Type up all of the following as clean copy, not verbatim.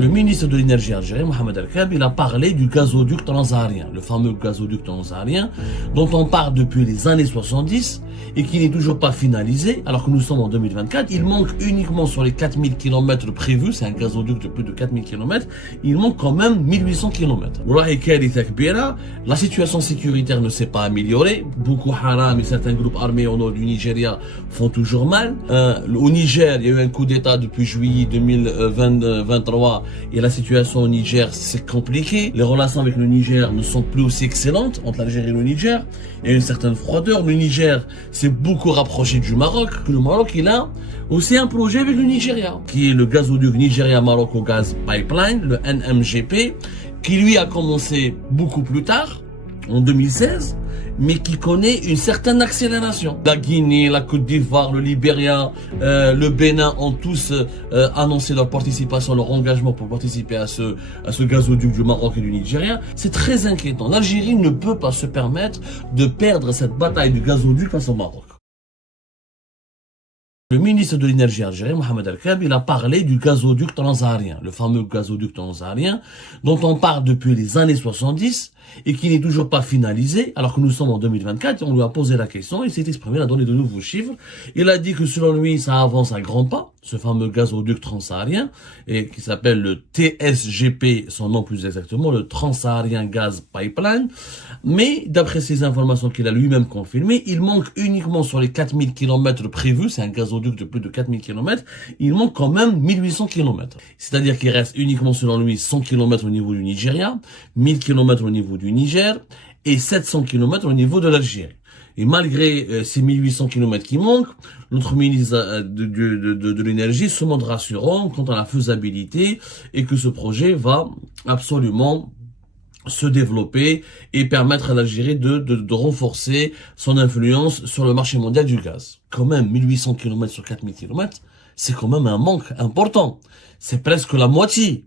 Le ministre de l'énergie algérien, Mohamed El-Kab, il a parlé du gazoduc transsaharien, le fameux gazoduc transsaharien, dont on parle depuis les années 70 et qui n'est toujours pas finalisé, alors que nous sommes en 2024. Il manque uniquement sur les 4000 km prévus, c'est un gazoduc de plus de 4000 km, il manque quand même 1800 km. La situation sécuritaire ne s'est pas améliorée. Boko Haram et certains groupes armés au nord du Nigeria font toujours mal. Au Niger, il y a eu un coup d'État depuis juillet 2023 et la situation au Niger, c'est compliqué. Les relations avec le Niger ne sont plus aussi excellentes entre l'Algérie et le Niger. Il y a une certaine froideur. Le Niger s'est beaucoup rapproché du Maroc. Le Maroc, il a aussi un projet avec le Nigeria, qui est le gazoduc Nigeria-Maroc au gaz pipeline, le NMGP, qui lui a commencé beaucoup plus tard, en 2016, mais qui connaît une certaine accélération. La Guinée, la Côte d'Ivoire, le Libéria, le Bénin ont tous annoncé leur participation, leur engagement pour participer à ce gazoduc du Maroc et du Nigeria. C'est très inquiétant. L'Algérie ne peut pas se permettre de perdre cette bataille du gazoduc face au Maroc. Le ministre de l'énergie algérien, Mohamed El-Kab, il a parlé du gazoduc transsaharien, le fameux gazoduc transsaharien, dont on parle depuis les années 70 et qui n'est toujours pas finalisé, alors que nous sommes en 2024. On lui a posé la question, il s'est exprimé, il a donné de nouveaux chiffres. Il a dit que selon lui, ça avance à grands pas, ce fameux gazoduc transsaharien, et qui s'appelle le TSGP, son nom plus exactement, le Trans-Saharien Gas Pipeline. Mais d'après ces informations qu'il a lui-même confirmées, il manque uniquement sur les 4000 km prévus, c'est un gazoduc de plus de 4000 km, il manque quand même 1800 km. C'est-à-dire qu'il reste uniquement selon lui 100 km au niveau du Nigeria, 1000 km au niveau du Niger et 700 km au niveau de l'Algérie. Et malgré ces 1800 km qui manquent, notre ministre de l'énergie se montre rassurant quant à la faisabilité et que ce projet va absolument se développer et permettre à l'Algérie de renforcer son influence sur le marché mondial du gaz. Quand même, 1800 km sur 4000 km, c'est quand même un manque important. C'est presque la moitié.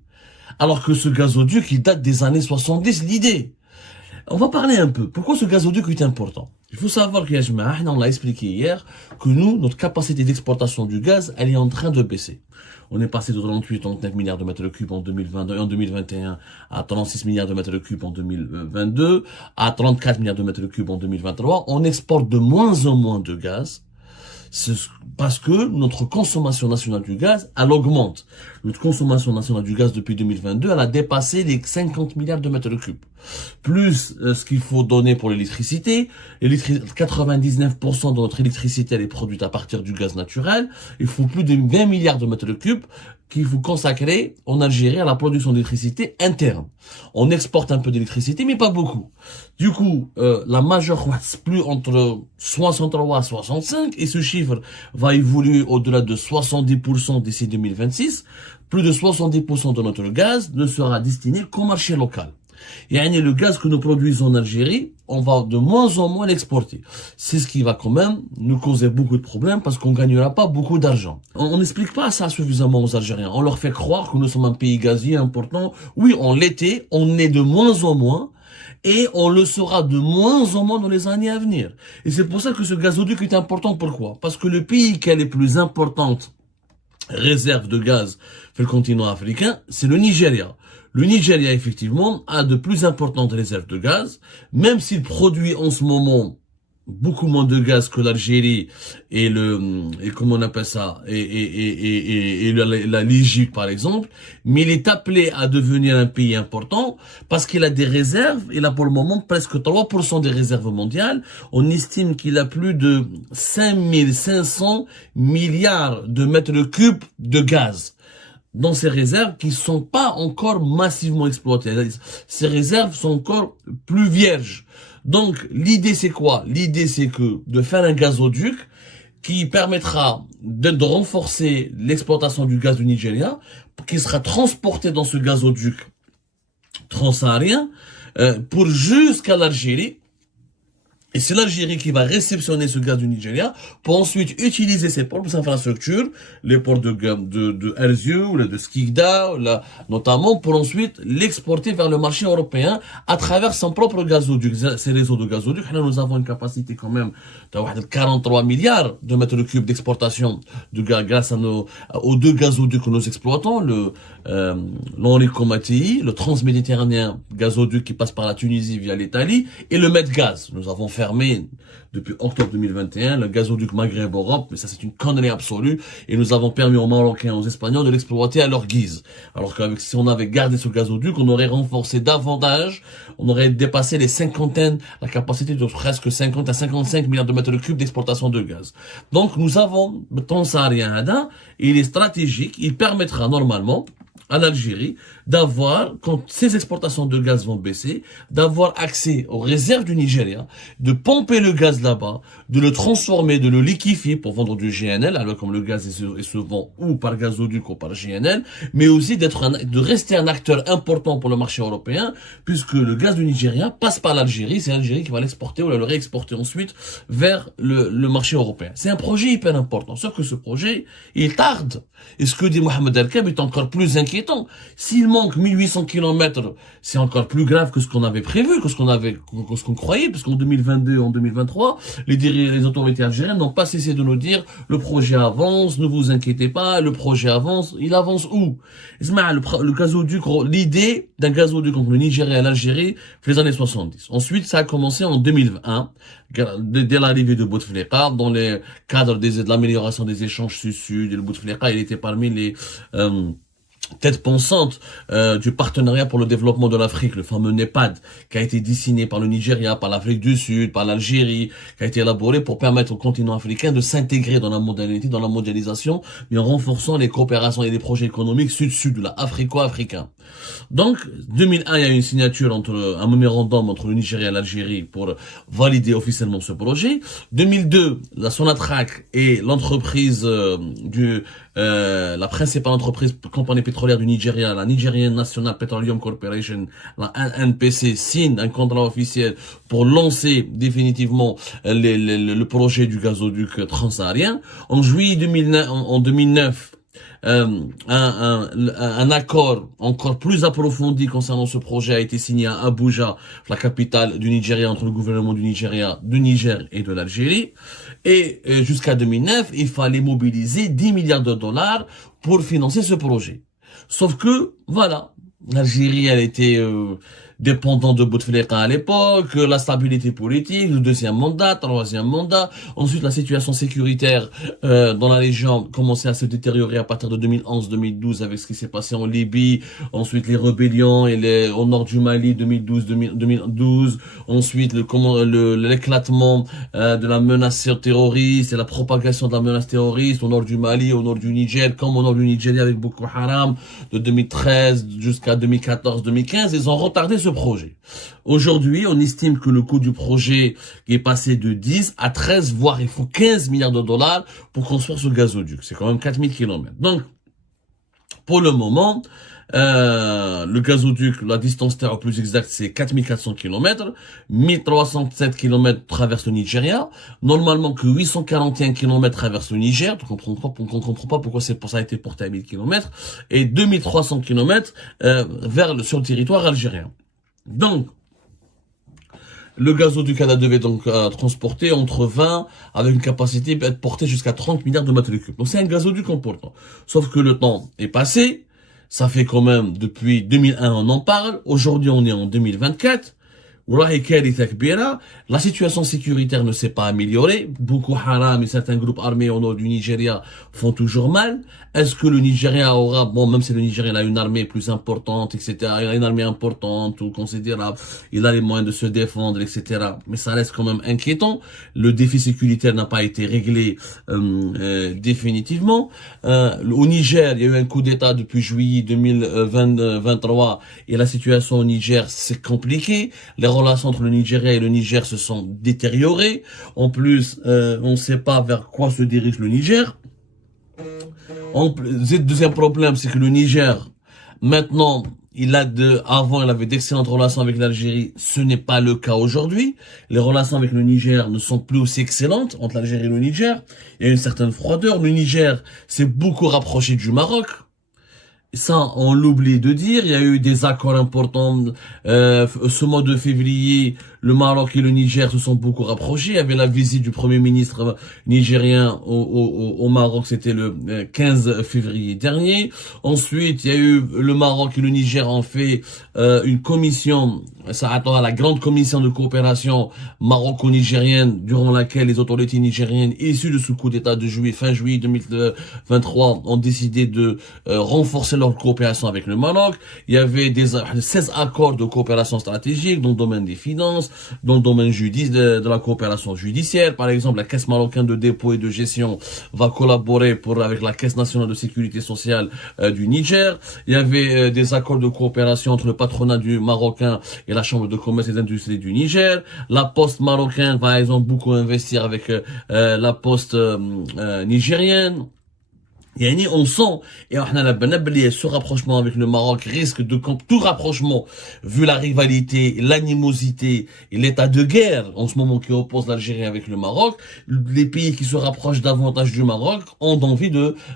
Alors que ce gazoduc, il date des années 70, l'idée. On va parler un peu. Pourquoi ce gazoduc est important? Il faut savoir que, on l'a expliqué hier, que nous, notre capacité d'exportation du gaz, elle est en train de baisser. On est passé de 38-39 milliards de mètres cubes en 2022, en 2021 à 36 milliards de mètres cubes en 2022, à 34 milliards de mètres cubes en 2023. On exporte de moins en moins de gaz. C'est parce que notre consommation nationale du gaz, elle augmente. Notre consommation nationale du gaz depuis 2022, elle a dépassé les 50 milliards de mètres cubes. Plus ce qu'il faut donner pour l'électricité. 99% de notre électricité, elle est produite à partir du gaz naturel. Il faut plus de 20 milliards de mètres cubes qu'il faut consacrer en Algérie à la production d'électricité interne. On exporte un peu d'électricité, mais pas beaucoup. Du coup, la majeure plus entre 63 à 65, et ce chiffre va évoluer au-delà de 70% d'ici 2026. Plus de 70% de notre gaz ne sera destiné qu'au marché local. Et le gaz que nous produisons en Algérie, on va de moins en moins l'exporter. C'est ce qui va quand même nous causer beaucoup de problèmes parce qu'on gagnera pas beaucoup d'argent. On n'explique pas ça suffisamment aux Algériens. On leur fait croire que nous sommes un pays gazier important. Oui, on l'était, on est de moins en moins et on le sera de moins en moins dans les années à venir. Et c'est pour ça que ce gazoduc est important. Pourquoi? Parce que le pays qui a les plus importantes réserves de gaz sur le continent africain, c'est le Nigeria. Le Nigeria, effectivement, a de plus importantes réserves de gaz, même s'il produit en ce moment beaucoup moins de gaz que l'Algérie et comment on appelle ça, l'Égypte, par exemple, mais il est appelé à devenir un pays important parce qu'il a des réserves. Il a pour le moment presque 3% des réserves mondiales. On estime qu'il a plus de 5500 milliards de mètres cubes de gaz dans ces réserves qui sont pas encore massivement exploitées. Ces réserves sont encore plus vierges. Donc, l'idée c'est quoi? L'idée c'est que de faire un gazoduc qui permettra de renforcer l'exploitation du gaz du Nigeria, qui sera transporté dans ce gazoduc transsaharien pour jusqu'à l'Algérie. Et c'est l'Algérie qui va réceptionner ce gaz du Nigeria pour ensuite utiliser ses propres infrastructures, les ports de Erzurum, de Skikda, notamment pour ensuite l'exporter vers le marché européen à travers son propre gazoduc, ces réseaux de gazoducs. Là, nous avons une capacité quand même de 43 milliards de mètres cubes d'exportation de gaz grâce aux deux gazoducs que nous exploitons, l'Enrico Mattei, le transméditerranéen gazoduc qui passe par la Tunisie via l'Italie, et le Medgaz. Nous avons fermé depuis octobre 2021 le gazoduc Maghreb-Europe, mais ça c'est une connerie absolue, et nous avons permis aux Marocains, aux Espagnols de l'exploiter à leur guise. Alors qu'avec si on avait gardé ce gazoduc, on aurait renforcé davantage, on aurait dépassé la capacité de presque 50 à 55 milliards de mètres cubes d'exportation de gaz. Donc nous avons le Transsaharien Hada, il est stratégique, il permettra normalement à l'Algérie d'avoir, quand ses exportations de gaz vont baisser, d'avoir accès aux réserves du Nigeria, de pomper le gaz là-bas, de le transformer, de le liquéfier pour vendre du GNL, alors comme le gaz se vend ou par gazoduc ou par GNL, mais aussi de rester un acteur important pour le marché européen, puisque le gaz du Nigeria passe par l'Algérie, c'est l'Algérie qui va l'exporter ou le réexporter ensuite vers le marché européen. C'est un projet hyper important, sauf que ce projet, il tarde. Et ce que dit Mohamed El-Kab est encore plus inquiétant. S'il manque 1800 km, c'est encore plus grave que ce qu'on avait prévu, que ce qu'on croyait, parce qu'en 2022, en 2023, les autorités algériennes n'ont pas cessé de nous dire, le projet avance, ne vous inquiétez pas, le projet avance. Il avance où? Le gazoduc, l'idée d'un gazoduc entre le Nigeria et l'Algérie, les années 70. Ensuite, ça a commencé en 2001, dès l'arrivée de Bouteflika, dans les cadres de l'amélioration des échanges sud-sud, et le Bouteflika, il était parmi les tête pensante du partenariat pour le développement de l'Afrique, le fameux NEPAD, qui a été dessiné par le Nigeria, par l'Afrique du Sud, par l'Algérie, qui a été élaboré pour permettre au continent africain de s'intégrer dans la modernité, dans la mondialisation, mais en renforçant les coopérations et les projets économiques sud-sud, là, africo-africains. Donc, 2001, il y a eu une signature un mémorandum entre le Nigeria et l'Algérie pour valider officiellement ce projet. 2002, la Sonatrach et l'entreprise la principale entreprise, compagnie pétrolière du Nigeria, la Nigerian National Petroleum Corporation, la NNPC, signe un contrat officiel pour lancer définitivement le projet du gazoduc transsaharien. En juillet 2009, un accord encore plus approfondi concernant ce projet a été signé à Abuja, la capitale du Nigeria, entre le gouvernement du Nigeria, du Niger et de l'Algérie. Et jusqu'à 2009, il fallait mobiliser 10 milliards de dollars pour financer ce projet. Sauf que, voilà, l'Algérie, elle était dépendant de Bouteflika à l'époque, la stabilité politique, le deuxième mandat, troisième mandat. Ensuite, la situation sécuritaire dans la région commençait à se détériorer à partir de 2011-2012 avec ce qui s'est passé en Libye. Ensuite, les rébellions au nord du Mali 2012. Ensuite, l'éclatement de la menace terroriste et la propagation de la menace terroriste au nord du Mali, au nord du Niger, comme au nord du Nigeria avec Boko Haram de 2013 jusqu'à 2014-2015. Ils ont retardé ce projet. Aujourd'hui, on estime que le coût du projet est passé de 10 à 13, voire il faut 15 milliards de dollars pour construire ce gazoduc. C'est quand même 4000 km. Donc, pour le moment, le gazoduc, la distance terre plus exacte, c'est 4400 km. 1307 km traverse le Nigeria. Normalement que 841 km traverse le Niger. Donc on comprend pas pourquoi ça a été porté à 1000 km. Et 2300 km sur le territoire algérien. Donc, le gazoduc devait donc transporter entre 20 avec une capacité d'être porté jusqu'à 30 milliards de mètres cubes. Donc c'est un gazoduc important. Sauf que le temps est passé. Ça fait quand même depuis 2001 on en parle. Aujourd'hui on est en 2024. La situation sécuritaire ne s'est pas améliorée. Boko Haram et certains groupes armés au nord du Nigeria font toujours mal. Est-ce que le Nigeria aura, même si le Nigeria a une armée plus importante, etc., il a une armée importante ou considérable, il a les moyens de se défendre, etc., mais ça reste quand même inquiétant. Le défi sécuritaire n'a pas été réglé définitivement. Au Niger, il y a eu un coup d'État depuis juillet 2023 et la situation au Niger, c'est compliqué. Les relations entre le Nigeria et le Niger se sont détériorées. En plus, on ne sait pas vers quoi se dirige le Niger. Le deuxième problème, c'est que le Niger, maintenant, Avant, il avait d'excellentes relations avec l'Algérie. Ce n'est pas le cas aujourd'hui. Les relations avec le Niger ne sont plus aussi excellentes entre l'Algérie et le Niger. Il y a une certaine froideur. Le Niger s'est beaucoup rapproché du Maroc. Ça, on l'oublie de dire. Il y a eu des accords importants. Ce mois de février, le Maroc et le Niger se sont beaucoup rapprochés. Il y avait la visite du Premier ministre nigérien au Maroc, c'était le 15 février dernier. Ensuite, il y a eu le Maroc et le Niger ont fait une commission, ça attend à la grande commission de coopération maroco-nigérienne, durant laquelle les autorités nigériennes issues de ce coup d'État de fin juillet 2023 ont décidé de renforcer leur coopération avec le Maroc. Il y avait 16 accords de coopération stratégique dans le domaine des finances, dans le domaine de la coopération judiciaire. Par exemple, la Caisse marocaine de dépôt et de gestion va collaborer avec la Caisse nationale de sécurité sociale du Niger. Il y avait des accords de coopération entre le patronat du marocain et la Chambre de commerce et d'industrie du Niger. La Poste marocaine, par exemple, beaucoup investir avec la Poste nigérienne. On sent, et ce rapprochement avec le Maroc risque de, comme tout rapprochement, vu la rivalité, l'animosité et l'état de guerre en ce moment qui oppose l'Algérie avec le Maroc, les pays qui se rapprochent davantage du Maroc ont envie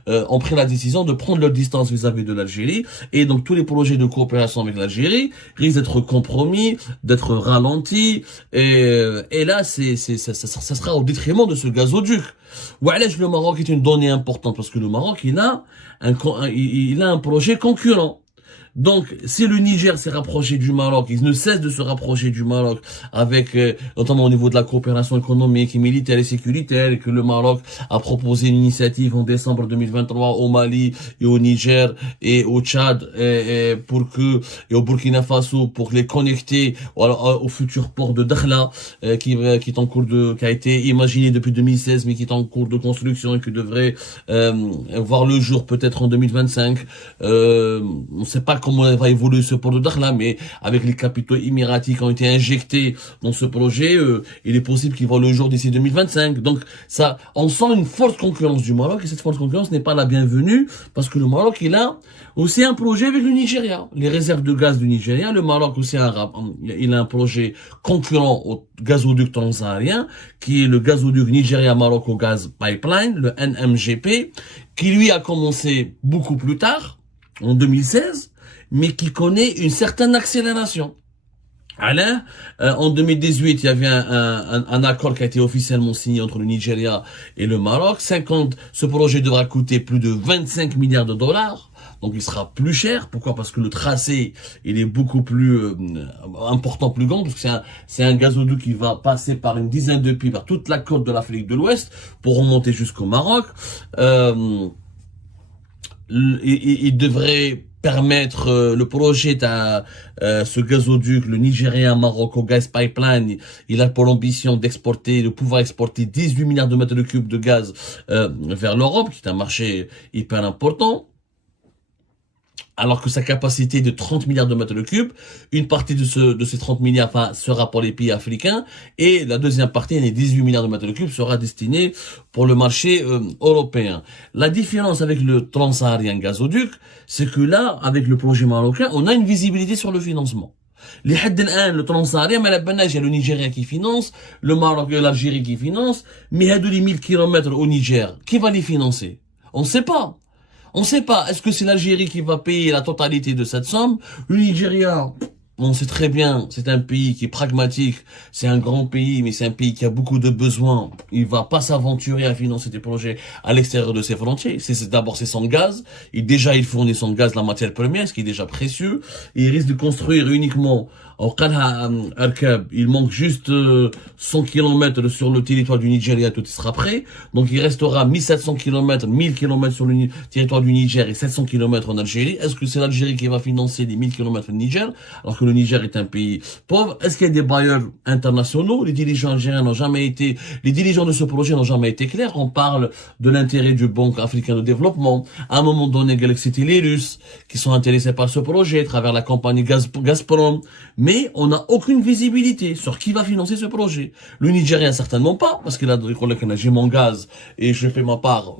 ont pris la décision de prendre leur distance vis-à-vis de l'Algérie, et donc tous les projets de coopération avec l'Algérie risquent d'être compromis, d'être ralentis, et là, ça sera au détriment de ce gazoduc. Le Maroc est une donnée importante parce que le Maroc, il a un projet concurrent. Donc, si le Niger s'est rapproché du Maroc, il ne cesse de se rapprocher du Maroc avec, notamment au niveau de la coopération économique et militaire et sécuritaire, et que le Maroc a proposé une initiative en décembre 2023 au Mali et au Niger et au Tchad et au Burkina Faso pour les connecter au futur port de Dakhla, qui est en cours qui a été imaginé depuis 2016 mais qui est en cours de construction et qui devrait voir le jour peut-être en 2025. On ne sait pas comment va évoluer ce port de Dakhla, mais avec les capitaux émiratis qui ont été injectés dans ce projet, il est possible qu'il voit le jour d'ici 2025. Donc ça, on sent une forte concurrence du Maroc, et cette forte concurrence n'est pas la bienvenue, parce que le Maroc, il a aussi un projet avec le Nigeria. Les réserves de gaz du Nigeria, le Maroc aussi il a un projet concurrent au gazoduc transsaharien, qui est le gazoduc Nigeria-Maroc au gaz pipeline, le NMGP, qui lui a commencé beaucoup plus tard, en 2016, mais qui connaît une certaine accélération. En 2018, il y avait un accord qui a été officiellement signé entre le Nigeria et le Maroc. Ce projet devra coûter plus de 25 milliards de dollars. Donc il sera plus cher. Pourquoi? Parce que le tracé, il est beaucoup plus important, plus grand, parce que c'est un gazoduc qui va passer par une dizaine de pays, par toute la côte de l'Afrique de l'Ouest, pour remonter jusqu'au Maroc. Il devrait permettre le projet à ce gazoduc, le Nigeria-Maroc au gaz pipeline. Il a pour l'ambition de pouvoir exporter 18 milliards de mètres cubes de gaz vers l'Europe, qui est un marché hyper important. Alors que sa capacité est de 30 milliards de mètres cubes, une partie de ces 30 milliards sera pour les pays africains, et la deuxième partie, les 18 milliards de mètres cubes, sera destinée pour le marché européen. La différence avec le transsaharien gazoduc, c'est que là, avec le projet marocain, on a une visibilité sur le financement. Le transsaharien, mais il y a le Nigeria qui finance, le Maroc et l'Algérie qui financent, mais il y a les 1000 kilomètres au Niger, qui va les financer? On ne sait pas. On ne sait pas, est-ce que c'est l'Algérie qui va payer la totalité de cette somme? Le Nigeria, on sait très bien, c'est un pays qui est pragmatique, c'est un grand pays, mais c'est un pays qui a beaucoup de besoins. Il va pas s'aventurer à financer des projets à l'extérieur de ses frontières. D'abord, c'est son gaz. Il fournit son gaz, la matière première, ce qui est déjà précieux. Il risque de construire uniquement il manque juste 100 km sur le territoire du Nigeria, tout sera prêt. Donc il restera 1700 km, 1000 km sur le territoire du Niger et 700 km en Algérie. Est-ce que c'est l'Algérie qui va financer les 1000 km du Niger, alors que le Niger est un pays pauvre? Est-ce qu'il y a des bailleurs internationaux? Les dirigeants de ce projet n'ont jamais été clairs. On parle de l'intérêt du Banque africain de développement. À un moment donné, c'était les Russes qui sont intéressés par ce projet à travers la compagnie Gazprom. Mais on n'a aucune visibilité sur qui va financer ce projet. Le Nigerien, certainement pas, parce qu'il a dit, j'ai mon gaz et je fais ma part.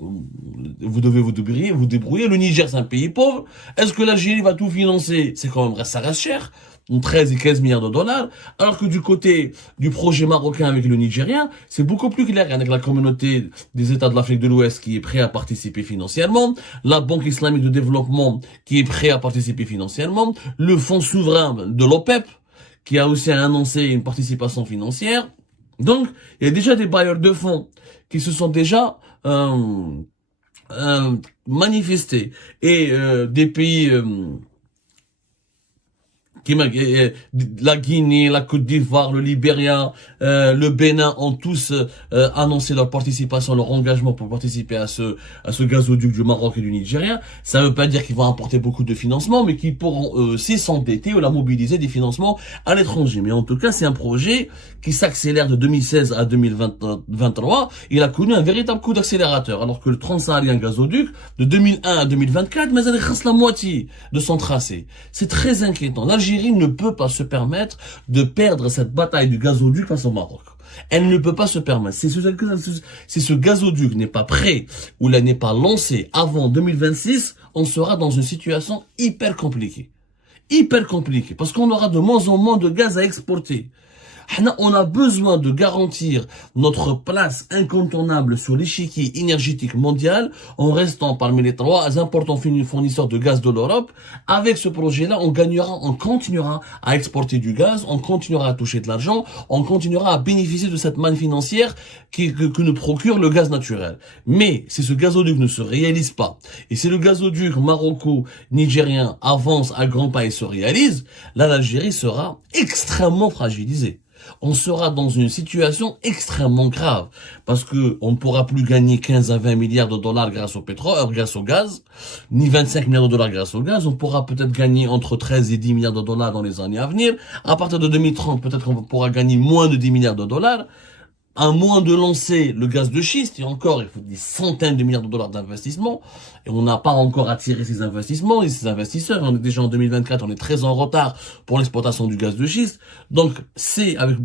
Vous devez vous débrouiller. Le Niger, c'est un pays pauvre. Est-ce que l'Algérie va tout financer? C'est quand même, ça reste cher. 13 et 15 milliards de dollars, alors que du côté du projet marocain avec le Nigérien, c'est beaucoup plus clair avec la communauté des États de l'Afrique de l'Ouest qui est prêt à participer financièrement, la Banque islamique de développement qui est prêt à participer financièrement, le fonds souverain de l'OPEP qui a aussi annoncé une participation financière. Donc, il y a déjà des bailleurs de fonds qui se sont déjà manifestés et des pays la Guinée, la Côte d'Ivoire, le Libéria, le Bénin ont tous annoncé leur participation, leur engagement pour participer à ce gazoduc du Maroc et du Nigeria. Ça ne veut pas dire qu'ils vont apporter beaucoup de financement, mais qu'ils pourront aussi s'endetter ou la mobiliser des financements à l'étranger. Mais en tout cas, c'est un projet qui s'accélère de 2016 à 2023. Il a connu un véritable coup d'accélérateur, alors que le Transsaharien gazoduc de 2001 à 2024, mais il reste la moitié de son tracé. C'est très inquiétant. L'Algérie ne peut pas se permettre de perdre cette bataille du gazoduc face au Maroc. Elle ne peut pas se permettre. Si ce gazoduc n'est pas prêt ou n'est pas lancé avant 2026, on sera dans une situation hyper compliquée. Hyper compliquée. Parce qu'on aura de moins en moins de gaz à exporter. On a besoin de garantir notre place incontournable sur l'échiquier énergétique mondial en restant parmi les 3 importants fournisseurs de gaz de l'Europe. Avec ce projet-là, on continuera à exporter du gaz, on continuera à toucher de l'argent, on continuera à bénéficier de cette manne financière que nous procure le gaz naturel. Mais si ce gazoduc ne se réalise pas, et si le gazoduc maroco-nigérien avance à grands pas et se réalise, là l'Algérie sera extrêmement fragilisée. On sera dans une situation extrêmement grave parce que on ne pourra plus gagner 15 à 20 milliards de dollars grâce au pétrole, grâce au gaz, ni 25 milliards de dollars grâce au gaz. On pourra peut-être gagner entre 13 et 10 milliards de dollars dans les années à venir. À partir de 2030, peut-être qu'on pourra gagner moins de 10 milliards de dollars. À moins de lancer le gaz de schiste, et encore, il faut des centaines de milliards de dollars d'investissement, et on n'a pas encore attiré ces investissements et ces investisseurs. On est déjà en 2024, on est très en retard pour l'exploitation du gaz de schiste. Donc, c'est avec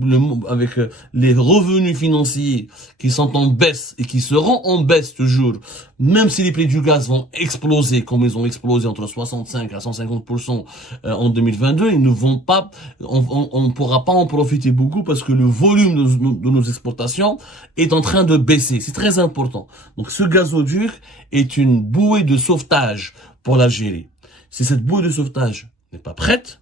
les revenus financiers qui sont en baisse et qui seront en baisse toujours, même si les prix du gaz vont exploser, comme ils ont explosé entre 65 à 150% en 2022, ils ne vont pas, on pourra pas en profiter beaucoup parce que le volume de nos exportations est en train de baisser. C'est très important. Donc ce gazoduc est une bouée de sauvetage pour l'Algérie. Si cette bouée de sauvetage n'est pas prête,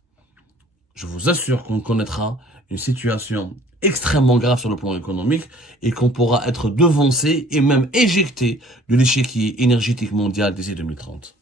je vous assure qu'on connaîtra une situation extrêmement grave sur le plan économique et qu'on pourra être devancé et même éjecté de l'échiquier énergétique mondial d'ici 2030.